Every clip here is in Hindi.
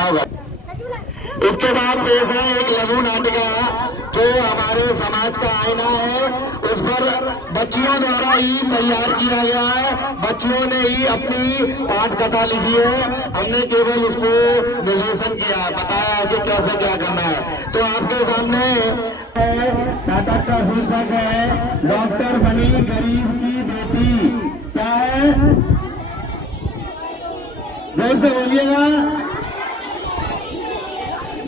बताओ। इसके बाद पेश है एक लघु नाटिका जो हमारे समाज का आईना है। उस पर बच्चियों द्वारा ही तैयार किया गया है, बच्चियों ने ही अपनी पाठ कथा लिखी है, हमने केवल उसको निर्देशन किया है, बताया है कि कैसे क्या करना है। तो आपके सामने नाटक का शीर्षक है डॉक्टर बनी गरीब की बेटी। क्या है, जोर से बोलिएगा।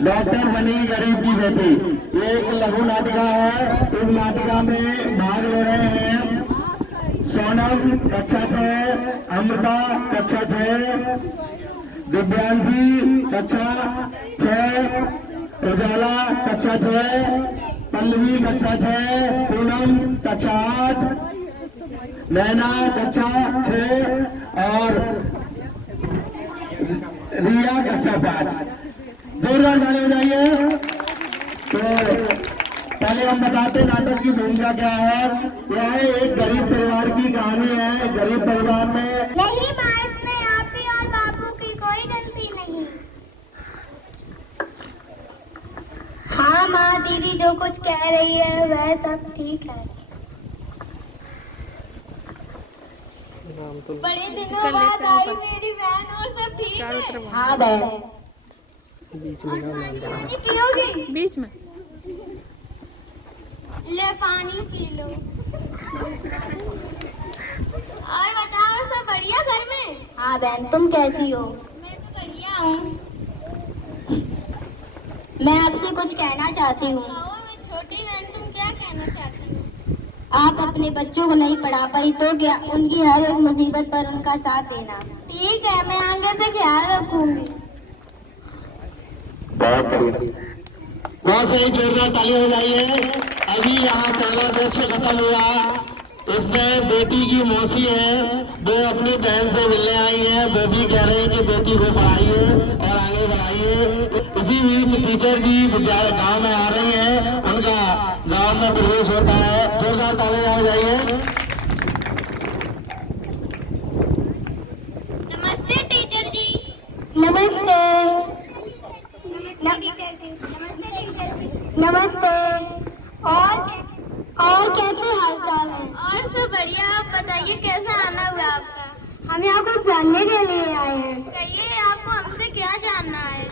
डॉक्टर बनी गरीब की बेटी ये एक लघु नाटिका है। इस नाटिका में भाग ले रहे हैं सोनम कक्षा 6, अमृता कक्षा 6, दिव्यांशी कक्षा 6, उजाला कक्षा 6, पल्लवी कक्षा 6, पूनम कक्षा 8, नैना कक्षा 6 और रिया कक्षा 5। जोरदार ताली बजाइए। तो पहले हम बताते नाटक की भूमिका क्या है। यह एक गरीब परिवार की कहानी है। गरीब परिवार में नहीं माँ, इसमें आपकी और बापू की कोई गलती नहीं। हाँ माँ, दीदी जो कुछ कह रही है वह सब ठीक है। बड़े दिनों बाद आई मेरी बहन, और सब ठीक है? हाँ बहन। बीच में पानी पियोगी? बीच में ले पानी पी लो। और बताओ, सब बढ़िया घर में? हाँ बहन, तुम कैसी हो? मैं तो बढ़िया हूँ। मैं आपसे कुछ कहना चाहती हूँ। छोटी बहन, तुम क्या कहना चाहती हो? आप अपने बच्चों को नहीं पढ़ा पाई तो क्या उनकी हर एक मुसीबत पर उनका साथ देना। ठीक है, मैं आगे से ख्याल रखूंगी। बहुत सही, जोरदार ताली हो जाइए। अभी यहाँ पहला दृश्य खत्म हुआ। इसमें बेटी की मौसी है, वो अपनी बहन से मिलने आई है। वो भी कह रही है कि बेटी को पढ़ाइए और आगे बढ़ाइए। इसी बीच टीचर जी गांव में आ रही है, उनका गांव में प्रवेश होता है। जोरदार ताली हो जाइए। नमस्ते टीचर जी। नमस्ते। नमस्ते। और कैसे हाल चाल है? और सब बढ़िया। आप बताइए, कैसा आना हुआ आपका? हम यहाँ कुछ जानने के लिए आए हैं। कहिए, आपको हमसे क्या जानना है?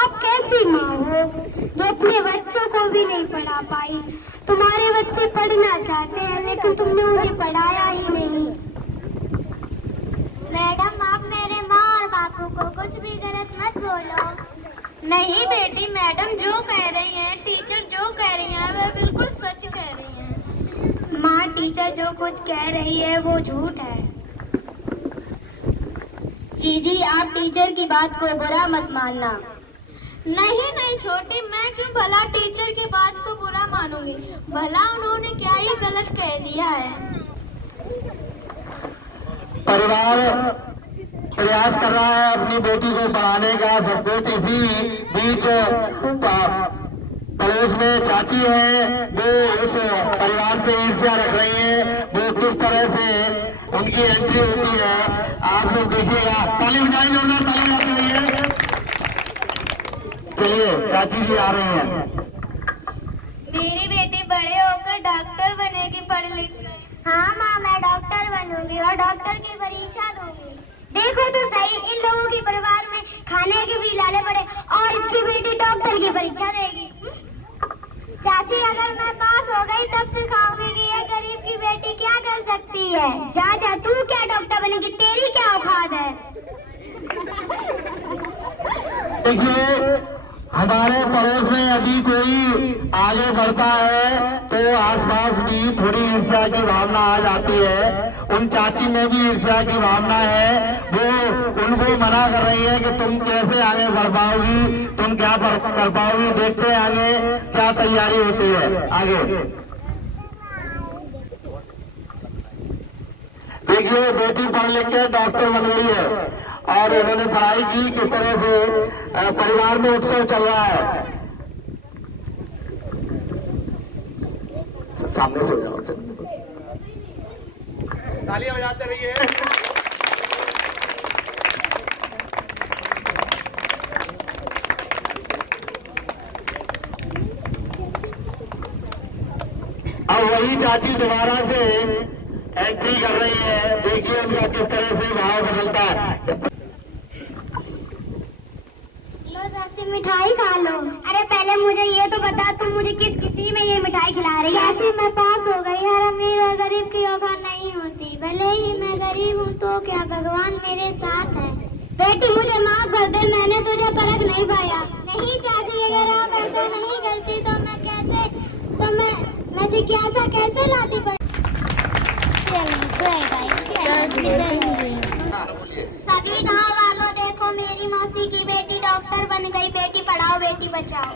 आप कैसी माँ हो जो अपने बच्चों को भी नहीं पढ़ा पाई? तुम्हारे बच्चे पढ़ना चाहते हैं लेकिन तुमने उन्हें पढ़ाया ही नहीं। मैडम, आप मेरे माँ और बापू को कुछ भी गलत मत बोलो। नहीं बेटी, मैडम जो कह रही हैं, टीचर जो कह रही हैं, वह बिल्कुल सच कह रही हैं। माँ, टीचर जो कुछ कह रही है वो झूठ है। जीजी, आप टीचर की बात को बुरा मत मानना। नहीं नहीं छोटी, मैं क्यों भला टीचर की बात को बुरा मानूंगी? भला उन्होंने क्या ही गलत कह दिया है? परिवार प्रयास कर रहा है अपनी बेटी को पढ़ाने का, सब कुछ। इसी बीच पड़ोस में चाची है, वो उस परिवार से ईर्ष्या रख रही है। वो किस तरह से उनकी एंट्री होती है आप लोग देखिएगा। ताली बजाइए, जोरदार ताली बजाते हुए। चलिए, चाची जी आ रहे हैं। मेरी बेटी बड़े होकर डॉक्टर बनेगी पढ़ लिख कर। हाँ माँ, मैं डॉक्टर बनूंगी और डॉक्टर की परीक्षा दूंगी। देखो तो सही, इन लोगों के परिवार में खाने के भी लाले पड़े और इसकी बेटी डॉक्टर की परीक्षा देगी। चाची, अगर मैं पास हो गई तब सिखाऊंगी कि ये गरीब की बेटी क्या कर सकती है। जा जा, तू क्या डॉक्टर बनेगी? तेरी क्या औकात है? देखिए, हमारे पड़ोस में यदि कोई आगे बढ़ता है तो आसपास भी थोड़ी ईर्ष्या की भावना आ जाती है। उन चाची में भी ईर्ष्या की भावना है। वो उनको मना कर रही है कि तुम कैसे आगे बढ़ पाओगी, तुम क्या कर पाओगी। देखते हैं आगे क्या तैयारी होती है। आगे देखिए, बेटी पढ़ लिख के डॉक्टर बन गई है और उन्होंने पढ़ाई की। किस तरह से परिवार में उत्सव चल रहा है। सामने से हो जाओ, तालियां बजाते रहिए। वही चाची दोबारा से एंट्री कर रही है। देखिए उनका किस तरह से भाव बदलता है। लो चाची मिठाई खा लो। अरे पहले मुझे ये तो बता, तुम मुझे किस खुशी में ये मिठाई खिला रही है? चाची मैं पास हो गई यार, अमीर और गरीब की औकात नहीं होती। भले ही मैं गरीब हूँ तो क्या, भगवान मेरे साथ है। बेटी मुझे माफ कर दे, मैंने तुझे परख नहीं पाया। नहीं चाची, अगर आप ऐसा नहीं करती तो मैं जिज्ञासा कैसे लाती पर। सभी गांव वालों देखो, मेरी मौसी की बेटी डॉक्टर बन गई। बेटी पढ़ाओ बेटी बचाओ।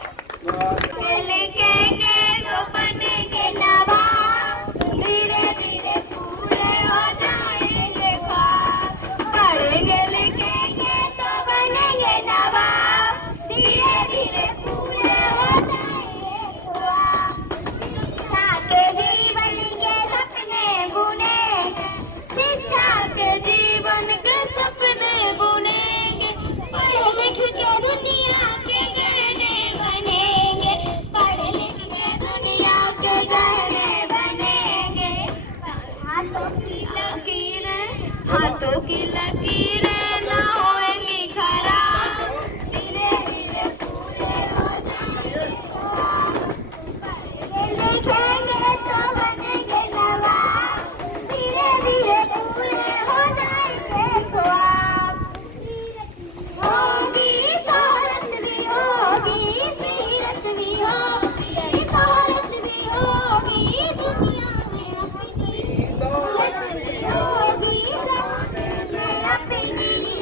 लिखेंगे तो बनेंगे नवाब, धीरे धीरे पूरे हो जाएंगे ख्वाब। पढ़ेंगे लिखेंगे तो बनेंगे नवाब, धीरे धीरे पूरे हो जाएंगे ख्वाब। शिक्षा के जीवन के सपने बुने, शिक्षा के जीवन के सपने बुनेंगे। पढ़ लिख के दुनिया के गहने बनेंगे, पढ़ लिख के दुनिया के गहने बनेंगे। हाथों की लकीरें ना होएंगी खराब, धीरे धीरे पूरे हो जाएंगे ख्वाब। पढ़ेंगे लिखेंगे तो बनेंगे नवाब, धीरे धीरे पूरे हो जाएंगे ख्वाब। होगी शोहरत भी होगी, सीरत भी होगी, शोहरत भी होगी, दुनिया में अपनी दौलत भी होगी, अपनी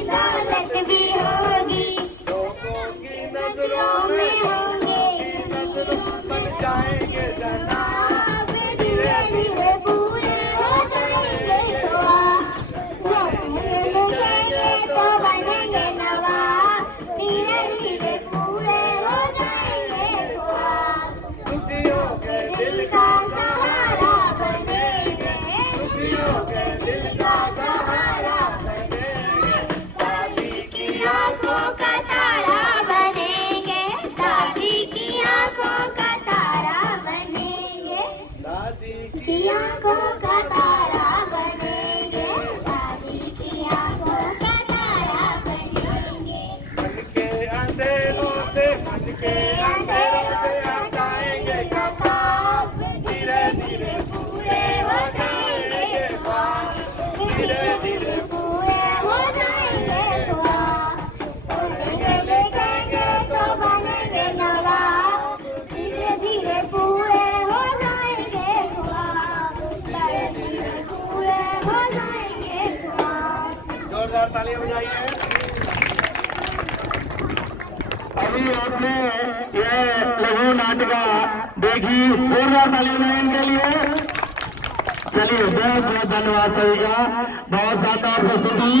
दौलत भी होगी। लोगों की नजरों में होंगे बन जाएंगे जनाब, धीरे धीरे पूरे हो जाएंगे ख्वाब। लिखेंगे तो बनेंगे नवाब, धीरे धीरे पूरे हो जाएंगे ख्वाब। खुशियों के दिल का सहारा बनेंगे, खुशियों के दिल का सहारा बनेंगे। दादी की आंखों का तारा बनेंगे, दादी की आंखों का तारा बनेंगे, दादी की आंखों का तारा बनेंगे, दादी की आंखों का तारा बनेंगे। मन के अंधेरों से हटाएंगे कपाट, धीरे धीरे पूरे हो जाएंगे ख्वाब, धीरे धीरे पूरे हो जाएंगे ख्वाब। पढ़ेंगे लिखेंगे तो बनेंगे नवाब, धीरे धीरे पूरे हो जाएंगे ख्वाब, धीरे धीरे पूरे हो जाएंगे ख्वाब। जोरदार तालियां बजाइए। अभी आपने ये लघु नाटिका देखी, जोरदार तालियां बजाइए इनके लिए। चलिए बहुत बहुत धन्यवाद सभी का, बहुत शानदार प्रस्तुति।